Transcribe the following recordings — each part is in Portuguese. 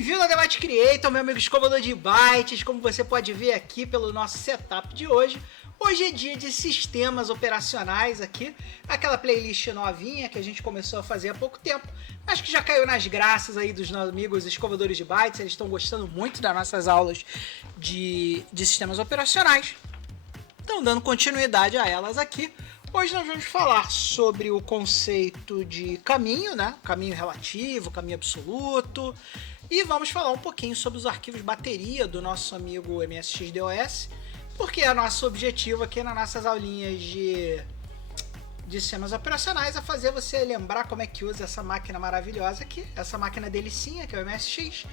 Bem-vindo ao Debate Creator, meu amigo escovador de bytes. Como você pode ver aqui pelo nosso setup de hoje, hoje é dia de sistemas operacionais aqui, aquela playlist novinha que a gente começou a fazer há pouco tempo, mas que já caiu nas graças aí dos nossos amigos escovadores de bytes. Eles estão gostando muito das nossas aulas de sistemas operacionais, estão dando continuidade a elas aqui. Hoje nós vamos falar sobre o conceito de caminho, né? Caminho relativo, caminho absoluto. E vamos falar um pouquinho sobre os arquivos bateria do nosso amigo MSX-DOS, porque é nosso objetivo aqui nas nossas aulinhas de sistemas operacionais é fazer você lembrar como é que usa essa máquina maravilhosa aqui, essa máquina delicinha que é o MSX.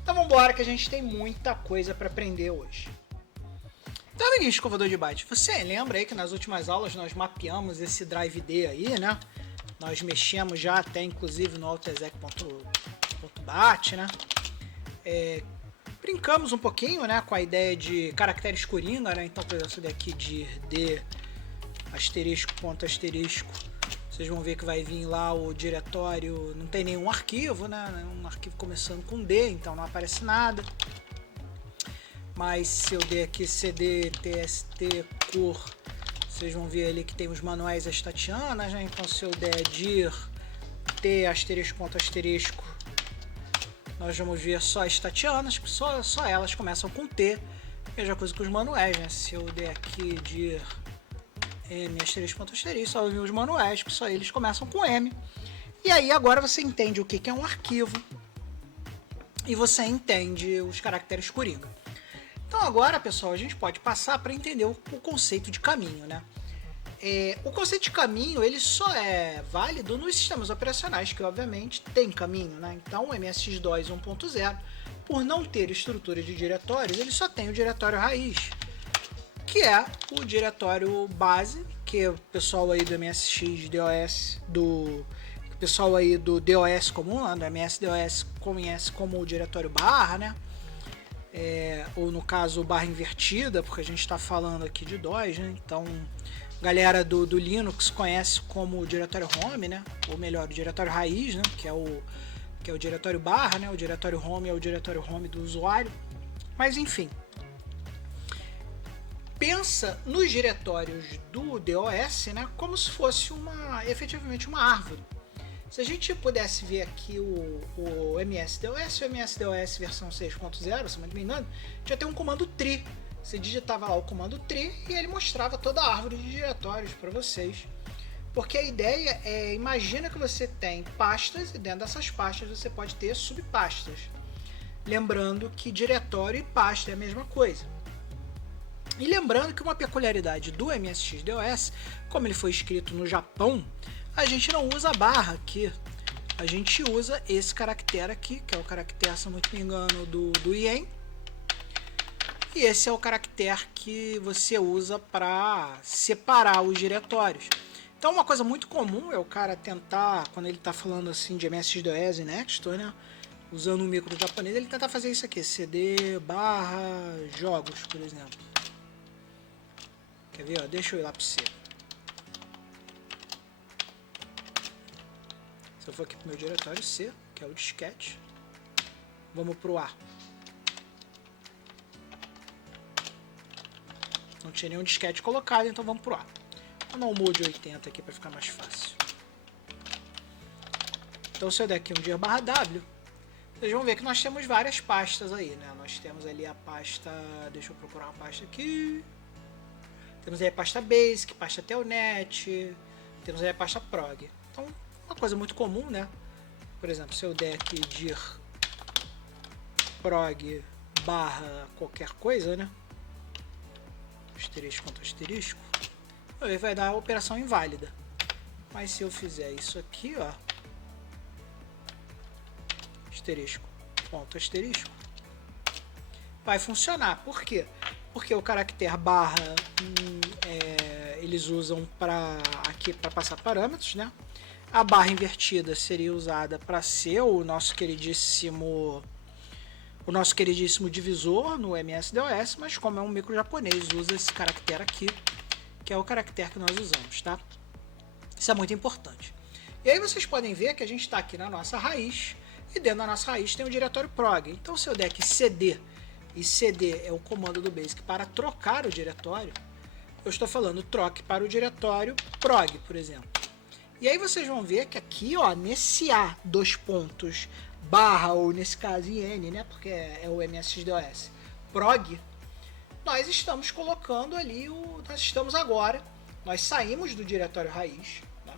Então vamos embora que a gente tem muita coisa para aprender hoje. Então, amiguinho escovador de byte, você lembra aí que nas últimas aulas nós mapeamos esse drive D aí, né? Nós mexemos já até inclusive no AltExec.bat, né? Brincamos um pouquinho, né, com a ideia de caracteres coringa, né? Então, por exemplo, esse daqui de D asterisco, ponto asterisco, vocês vão ver que vai vir lá o diretório, não tem nenhum arquivo, né? Um arquivo começando com D, então não aparece nada. Mas se eu der aqui cd, tst, cor, vocês vão ver ali que tem os manuais estatianas, né? Então se eu der dir, t, asterisco, ponto asterisco, nós vamos ver só estatianas, que só elas começam com T. Mesma coisa que os manuais, né? Se eu der aqui dir, m, asterisco, ponto asterisco, só ver os manuais, que só eles começam com M. E aí agora você entende o que é um arquivo e você entende os caracteres coringa. Então agora, pessoal, a gente pode passar para entender o conceito de caminho, né? O conceito de caminho ele só é válido nos sistemas operacionais que, obviamente, tem caminho, né? Então o MSX-DOS 1.0, por não ter estrutura de diretórios, ele só tem o diretório raiz, que é o diretório base, que o pessoal aí do MSX-DOS, o pessoal aí do DOS comum, do MS-DOS conhece como o diretório barra, né? Ou no caso barra invertida, porque a gente está falando aqui de DOS, né? Então galera do Linux conhece como o diretório home, né? Ou melhor, o diretório raiz, né? Que é o diretório barra, né? O diretório home é o diretório home do usuário. Mas enfim, pensa nos diretórios do DOS, né? Como se fosse efetivamente uma árvore. Se a gente pudesse ver aqui o MS-DOS, o MS-DOS versão 6.0, se não me engano, já tem um comando tri. Você digitava lá o comando tri e ele mostrava toda a árvore de diretórios para vocês. Porque a ideia é, imagina que você tem pastas e dentro dessas pastas você pode ter subpastas. Lembrando que diretório e pasta é a mesma coisa. E lembrando que uma peculiaridade do MSX-DOS, como ele foi escrito no Japão, a gente não usa barra aqui, a gente usa esse caractere aqui, que é o caractere, se não me engano, do IEN. E esse é o caractere que você usa para separar os diretórios. Então uma coisa muito comum é o cara tentar, quando ele está falando assim de MSX-DOS e Nextor, né, usando um micro japonês, ele tenta fazer isso aqui, cd barra jogos, por exemplo. Quer ver? Ó, deixa eu ir lá para você. Se eu for aqui para o meu diretório C, que é o disquete, vamos para o A. Não tinha nenhum disquete colocado, então vamos para o A. Vou dar um mode 80 aqui para ficar mais fácil. Então se eu der aqui um dir barra W, vocês vão ver que nós temos várias pastas aí, né? Nós temos ali a pasta, deixa eu procurar uma pasta aqui. Temos aí a pasta Basic, pasta Telnet, temos aí a pasta Prog. Então, uma coisa muito comum, né? Por exemplo, se eu der aqui dir prog barra qualquer coisa, né? Asterisco contra asterisco, ele vai dar a operação inválida. Mas se eu fizer isso aqui, ó, asterisco ponto asterisco, vai funcionar. Por quê? Porque o caractere barra eles usam aqui para passar parâmetros, né? A barra invertida seria usada para ser o nosso queridíssimo divisor no MS-DOS, mas como é um micro japonês, usa esse caractere aqui, que é o caractere que nós usamos, tá? Isso é muito importante. E aí vocês podem ver que a gente está aqui na nossa raiz e dentro da nossa raiz tem o diretório prog. Então se eu der aqui cd, e cd é o comando do Basic para trocar o diretório, eu estou falando troque para o diretório prog, por exemplo. E aí vocês vão ver que aqui, ó, nesse A, dois pontos, barra, ou nesse caso IN, né, porque é o MSXDOS, prog, nós estamos colocando ali, nós estamos agora, nós saímos do diretório raiz, né?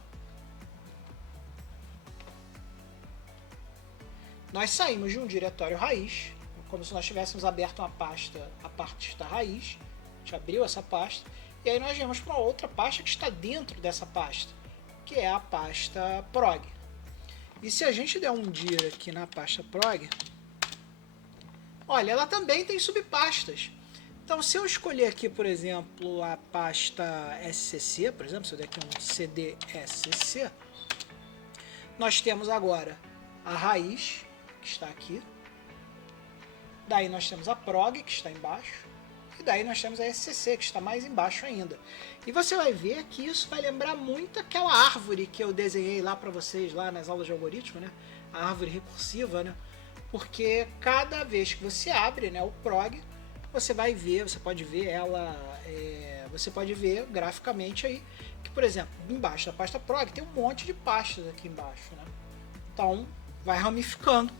Nós saímos de um diretório raiz, como se nós tivéssemos aberto uma pasta, a pasta raiz, a gente abriu essa pasta, e aí nós viemos para outra pasta que está dentro dessa pasta, que é a pasta prog. E se a gente der um dir aqui na pasta prog, olha, ela também tem subpastas. Então, se eu escolher aqui, por exemplo, a pasta SCC, por exemplo, se eu der aqui um cd SCC, nós temos agora a raiz, que está aqui, daí nós temos a prog, que está embaixo, e daí nós temos a SCC, que está mais embaixo ainda. E você vai ver que isso vai lembrar muito aquela árvore que eu desenhei lá para vocês, lá nas aulas de algoritmo, né? A árvore recursiva, né? Porque cada vez que você abre, né, o prog, você vai ver, você pode ver ela, você pode ver graficamente aí, que por exemplo, embaixo da pasta prog tem um monte de pastas aqui embaixo, né? Então, vai ramificando.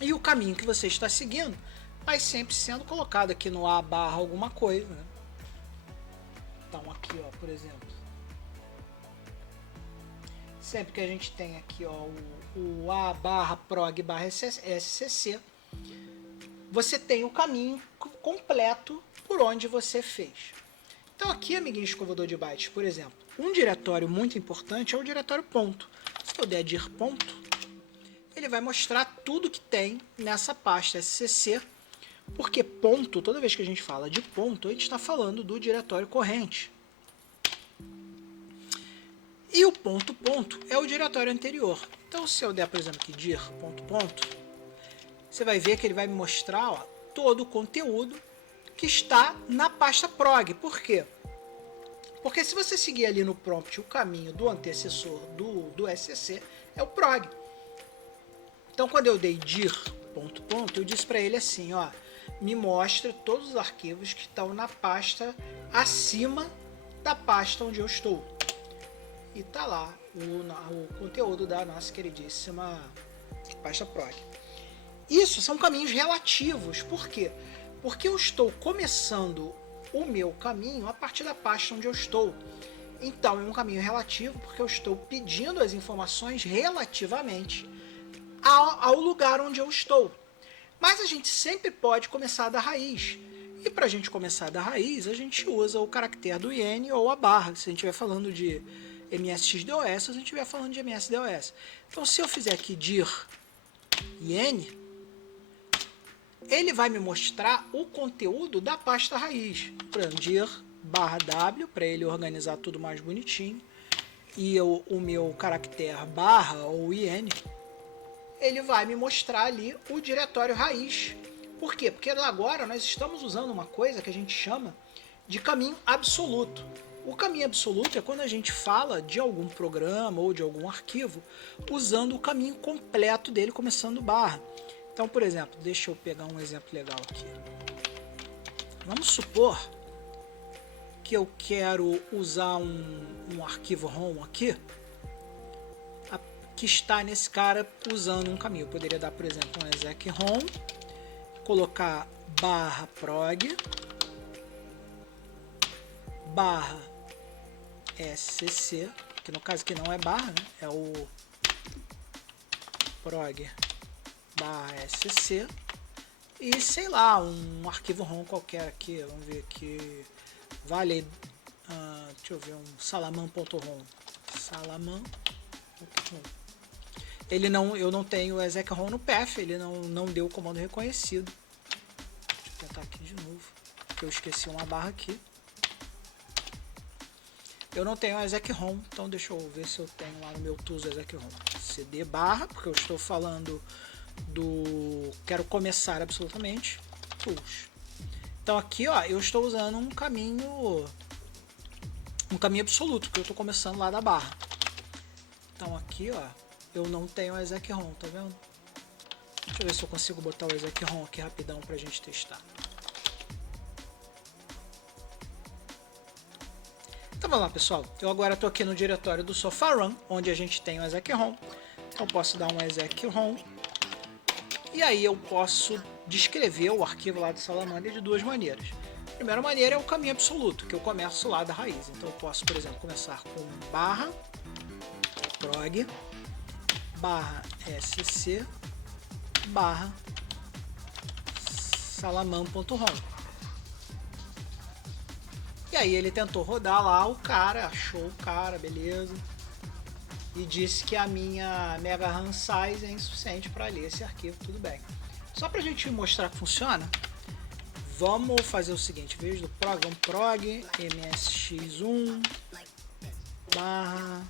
E o caminho que você está seguindo vai sempre sendo colocado aqui no A barra alguma coisa, né? Então aqui, ó, por exemplo, sempre que a gente tem aqui, ó, o A barra prog barra SCC, você tem o caminho completo por onde você fez. Então aqui, amiguinho escovador de bytes, por exemplo, um diretório muito importante é o diretório ponto. Se eu der dir ponto, ele vai mostrar tudo que tem nessa pasta SCC, porque ponto, toda vez que a gente fala de ponto, a gente está falando do diretório corrente. E o ponto ponto é o diretório anterior. Então se eu der, por exemplo, aqui dir ponto ponto, você vai ver que ele vai me mostrar, ó, todo o conteúdo que está na pasta prog. Por quê? Porque se você seguir ali no prompt o caminho do antecessor do SCC, é o prog. Então quando eu dei dir ponto ponto, eu disse para ele assim, ó, me mostra todos os arquivos que estão na pasta acima da pasta onde eu estou. E tá lá o conteúdo da nossa queridíssima pasta prog. Isso são caminhos relativos. Por quê? Porque eu estou começando o meu caminho a partir da pasta onde eu estou. Então é um caminho relativo porque eu estou pedindo as informações relativamente ao lugar onde eu estou. Mas a gente sempre pode começar da raiz. E para a gente começar da raiz, a gente usa o caractere do IN ou a barra. Se a gente estiver falando de MSXDOS, se a gente estiver falando de MSDOS. Então se eu fizer aqui dir IN, ele vai me mostrar o conteúdo da pasta raiz. Por exemplo, dir barra W, para ele organizar tudo mais bonitinho. E o meu caractere barra ou IN, ele vai me mostrar ali o diretório raiz. Por quê? Porque agora nós estamos usando uma coisa que a gente chama de caminho absoluto. O caminho absoluto é quando a gente fala de algum programa ou de algum arquivo usando o caminho completo dele, começando barra. Então, por exemplo, deixa eu pegar um exemplo legal aqui. Vamos supor que eu quero usar um arquivo ROM aqui, que está nesse cara usando um caminho. Eu poderia dar, por exemplo, um exec ROM, colocar barra prog, barra SCC, que no caso aqui não é barra, né? É o prog barra SCC, e sei lá, um arquivo ROM qualquer aqui, vamos ver aqui, vale, deixa eu ver, um salaman.rom, salaman.rom. Eu não tenho exec ROM no path, ele não deu o comando reconhecido. Deixa eu tentar aqui de novo, porque eu esqueci uma barra aqui. Eu não tenho exec ROM, então deixa eu ver se eu tenho lá no meu tools exec ROM. cd barra, porque eu estou falando quero começar absolutamente, tools. Então aqui, ó, eu estou usando um caminho absoluto, que eu estou começando lá da barra. Então aqui, ó, eu não tenho o exec-rom, tá vendo? Deixa eu ver se eu consigo botar o exec-rom aqui rapidão pra gente testar. Então vamos lá, pessoal. Eu agora estou aqui no diretório do Sofarun, onde a gente tem o exec-rom. Então eu posso dar um exec-rom. E aí eu posso descrever o arquivo lá do Salamander de duas maneiras. A primeira maneira é o caminho absoluto, que eu começo lá da raiz. Então eu posso, por exemplo, começar com barra prog barra sc barra salaman.rom. E aí ele tentou rodar lá o cara, achou o cara, beleza. E disse que a minha mega RAM size é insuficiente para ler esse arquivo, tudo bem. Só para a gente mostrar que funciona, vamos fazer o seguinte, em vez do prog, vamos prog msx1 barra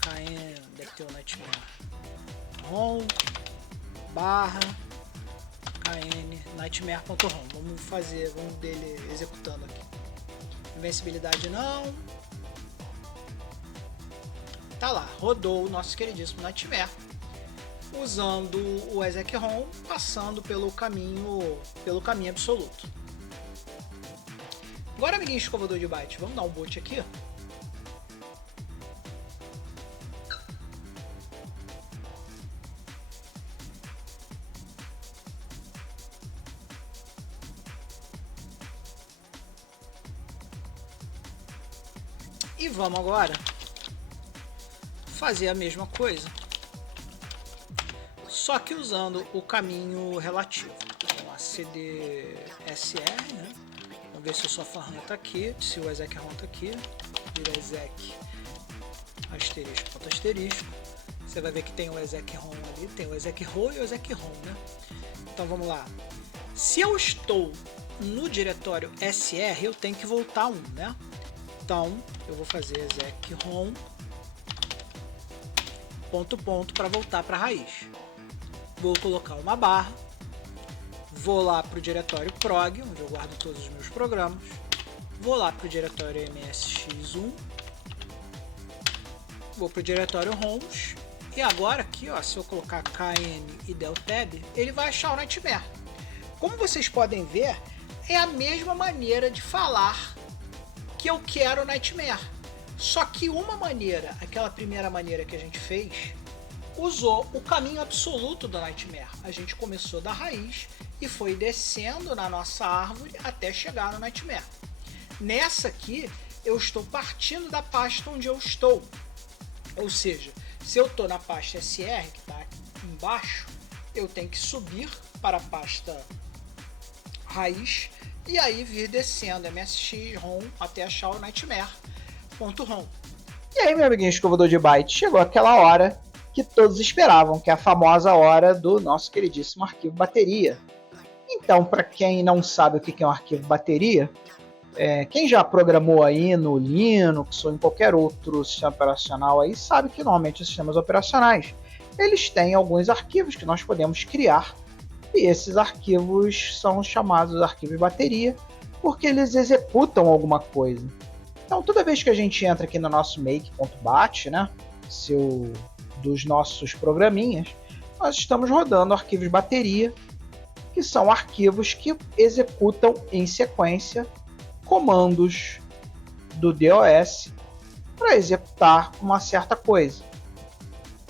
kn, deve ter o nightmare rom barra kn nightmare.rom. Vamos dele executando aqui. Invencibilidade não. Tá lá, rodou o nosso queridíssimo Nightmare usando o exec-rom, passando pelo caminho absoluto. Agora, amiguinho escovador de byte, vamos dar um boot aqui. E vamos agora fazer a mesma coisa, só que usando o caminho relativo. Então, a cdsr, né? Vamos ver se o Sofarun está aqui, se o exec-rom está aqui, vira exec asterisco ponto asterisco. Você vai ver que tem o exec-rom ali, tem o exec-ro e o exec-rom, né? Então vamos lá. Se eu estou no diretório sr, eu tenho que voltar um, né? Então eu vou fazer exec-rom ponto para voltar para a raiz. Vou colocar uma barra, vou lá para o diretório prog, onde eu guardo todos os meus programas, vou lá para o diretório msx1, vou para o diretório roms, e agora aqui, ó, se eu colocar kn e deltab, ele vai achar o Nightmare. Como vocês podem ver, é a mesma maneira de falar que eu quero o Nightmare. Só que uma maneira, aquela primeira maneira que a gente fez, usou o caminho absoluto do Nightmare. A gente começou da raiz e foi descendo na nossa árvore até chegar no Nightmare. Nessa aqui, eu estou partindo da pasta onde eu estou. Ou seja, se eu estou na pasta SR, que está embaixo, eu tenho que subir para a pasta raiz e aí vir descendo MSX, ROM, até achar o Nightmare.rom. E aí, meu amiguinho escovador de byte, chegou aquela hora que todos esperavam, que é a famosa hora do nosso queridíssimo arquivo bateria. Então, para quem não sabe o que é um arquivo bateria, quem já programou aí no Linux ou em qualquer outro sistema operacional aí, sabe que normalmente os sistemas operacionais, eles têm alguns arquivos que nós podemos criar, e esses arquivos são chamados arquivos bateria, porque eles executam alguma coisa. Então, toda vez que a gente entra aqui no nosso make.bat, né, dos nossos programinhas, nós estamos rodando arquivos bateria, que são arquivos que executam em sequência comandos do DOS para executar uma certa coisa.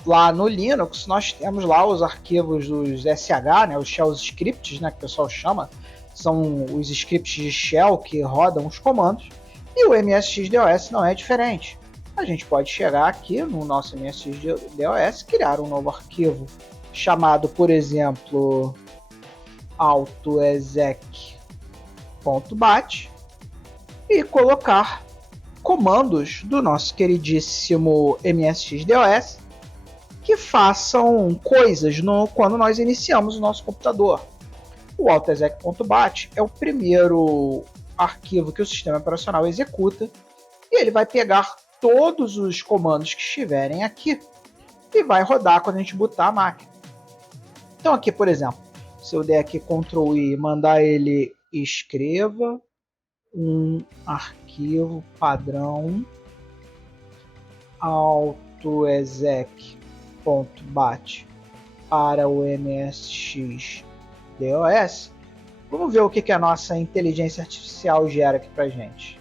Lá no Linux, nós temos lá os arquivos dos SH, né, os shell scripts, né, que o pessoal chama, são os scripts de shell que rodam os comandos, e o MSX-DOS não é diferente. A gente pode chegar aqui no nosso MSX-DOS, criar um novo arquivo chamado, por exemplo, autoexec.bat e colocar comandos do nosso queridíssimo MSX-DOS que façam coisas quando nós iniciamos o nosso computador. O autoexec.bat é o primeiro arquivo que o sistema operacional executa e ele vai pegar todos os comandos que estiverem aqui e vai rodar quando a gente botar a máquina. Então aqui, por exemplo, se eu der aqui Ctrl I e mandar ele escreva um arquivo padrão autoexec .bat para o MSX DOS, vamos ver o que a nossa inteligência artificial gera aqui pra gente.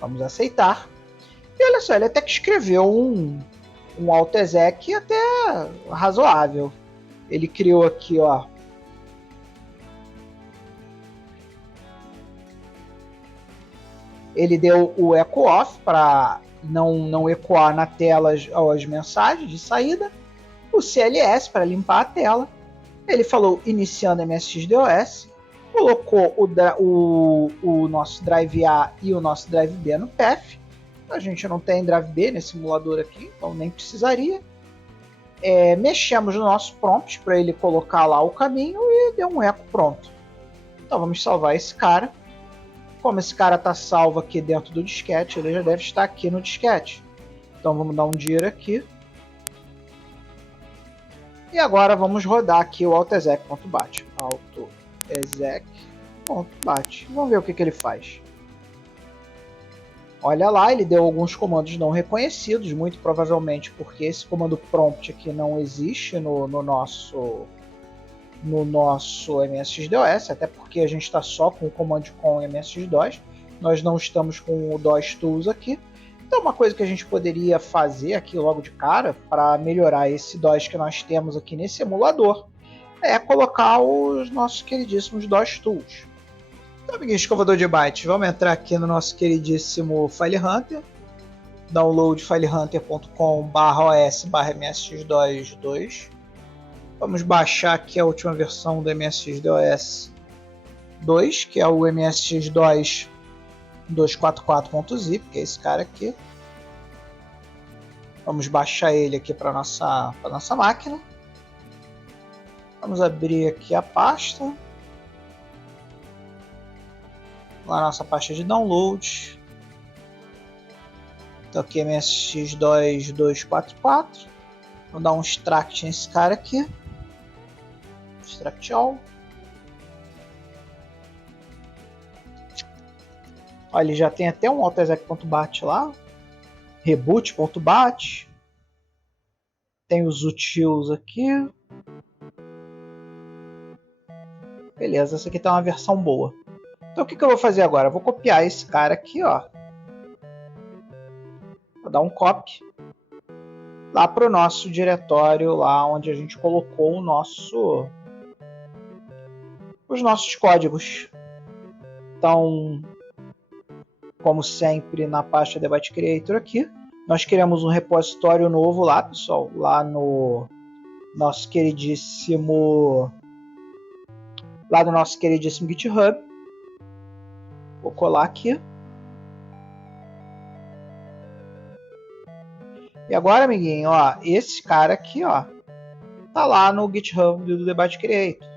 Vamos aceitar. E olha só, ele até que escreveu um autoexec até razoável. Ele criou aqui, ó, ele deu o echo off para não ecoar na tela as mensagens de saída, o CLS para limpar a tela. Ele falou iniciando MSX-DOS, colocou o nosso drive A e o nosso drive B no path. A gente não tem drive B nesse simulador aqui, então nem precisaria. Mexemos no nosso prompt para ele colocar lá o caminho e deu um eco pronto. Então vamos salvar esse cara. Como esse cara está salvo aqui dentro do disquete, ele já deve estar aqui no disquete. Então vamos dar um dir aqui. E agora vamos rodar aqui o autoexec.bat. autoexec.bat. Vamos ver o que ele faz. Olha lá, ele deu alguns comandos não reconhecidos, muito provavelmente porque esse comando prompt aqui não existe no nosso MSX-DOS, até porque a gente está só com o comando com MSX-DOS, nós não estamos com o DOS Tools aqui. Então uma coisa que a gente poderia fazer aqui logo de cara, para melhorar esse DOS que nós temos aqui nesse emulador, é colocar os nossos queridíssimos DOS Tools. Então, amiguinhos, escovador de bytes, vamos entrar aqui no nosso queridíssimo FileHunter, download filehunter.com/os/msx-DOS2. Vamos baixar aqui a última versão do MSX-DOS 2, que é o MSX-DOS 244.zip, que é esse cara aqui. Vamos baixar ele aqui para nossa máquina. Vamos abrir aqui a pasta. Lá na nossa pasta de download. Então aqui MSX-DOS 244. Vou dar um extract nesse cara aqui. Extract all. Olha, ele já tem até um autoexec.bat lá. Reboot.bat. Tem os utils aqui. Beleza, essa aqui tá uma versão boa. Então o que eu vou fazer agora? Eu vou copiar esse cara aqui, ó. Vou dar um copy lá para o nosso diretório, lá onde a gente colocou os nossos códigos. Então, como sempre, na pasta Debate Creator aqui, nós criamos um repositório novo lá, pessoal, lá no nosso queridíssimo GitHub. Vou colar aqui. E agora, amiguinho, ó, esse cara aqui, ó, tá lá no GitHub do Debate Creator.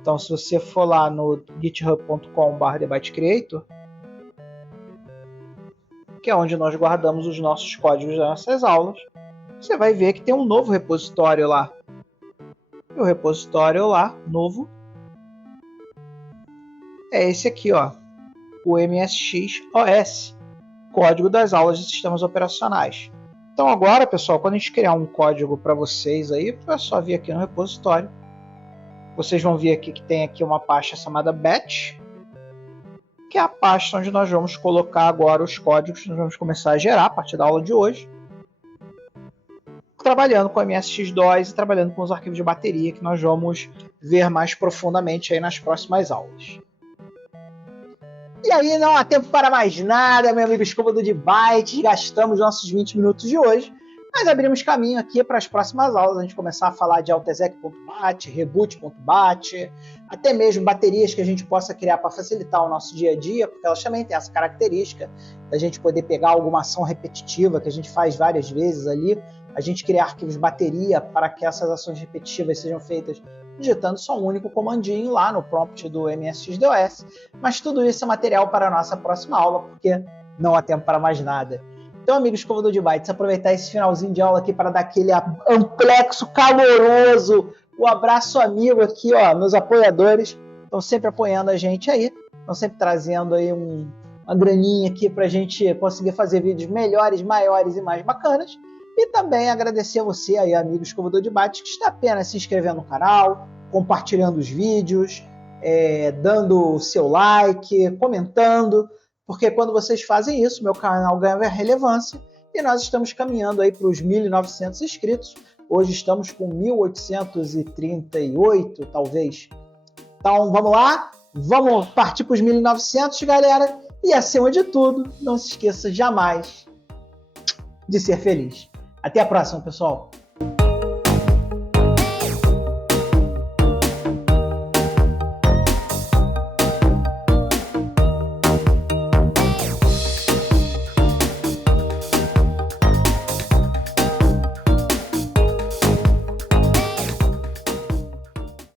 Então, se você for lá no github.com/debatecreator, que é onde nós guardamos os nossos códigos das nossas aulas, você vai ver que tem um novo repositório lá. E o repositório lá, novo, é esse aqui, ó, o MSX-OS, Código das Aulas de Sistemas Operacionais. Então agora, pessoal, quando a gente criar um código para vocês aí, é só vir aqui no repositório. Vocês vão ver aqui que tem aqui uma pasta chamada batch, que é a pasta onde nós vamos colocar agora os códigos que nós vamos começar a gerar a partir da aula de hoje, trabalhando com MSX-DOS e trabalhando com os arquivos de bateria que nós vamos ver mais profundamente aí nas próximas aulas. E aí não há tempo para mais nada, meu amigo escovador de bytes, gastamos nossos 20 minutos de hoje, mas abrimos caminho aqui para as próximas aulas, a gente começar a falar de autoexec.bat, reboot.bat, até mesmo baterias que a gente possa criar para facilitar o nosso dia a dia, porque elas também têm essa característica da gente poder pegar alguma ação repetitiva que a gente faz várias vezes ali, a gente criar arquivos de bateria para que essas ações repetitivas sejam feitas digitando só um único comandinho lá no prompt do MSX-DOS, mas tudo isso é material para a nossa próxima aula, porque não há tempo para mais nada. Então, amigo escovador de bytes, aproveitar esse finalzinho de aula aqui para dar aquele amplexo caloroso, o abraço amigo aqui, ó, meus apoiadores, estão sempre apoiando a gente aí, estão sempre trazendo aí uma graninha aqui para a gente conseguir fazer vídeos melhores, maiores e mais bacanas. E também agradecer a você aí, amigo escovador de bytes, que está apenas se inscrevendo no canal, compartilhando os vídeos, dando o seu like, comentando, porque quando vocês fazem isso, meu canal ganha relevância e nós estamos caminhando aí para os 1.900 inscritos. Hoje estamos com 1.838, talvez. Então vamos lá, vamos partir para os 1.900, galera. E acima de tudo, não se esqueça jamais de ser feliz. Até a próxima, pessoal.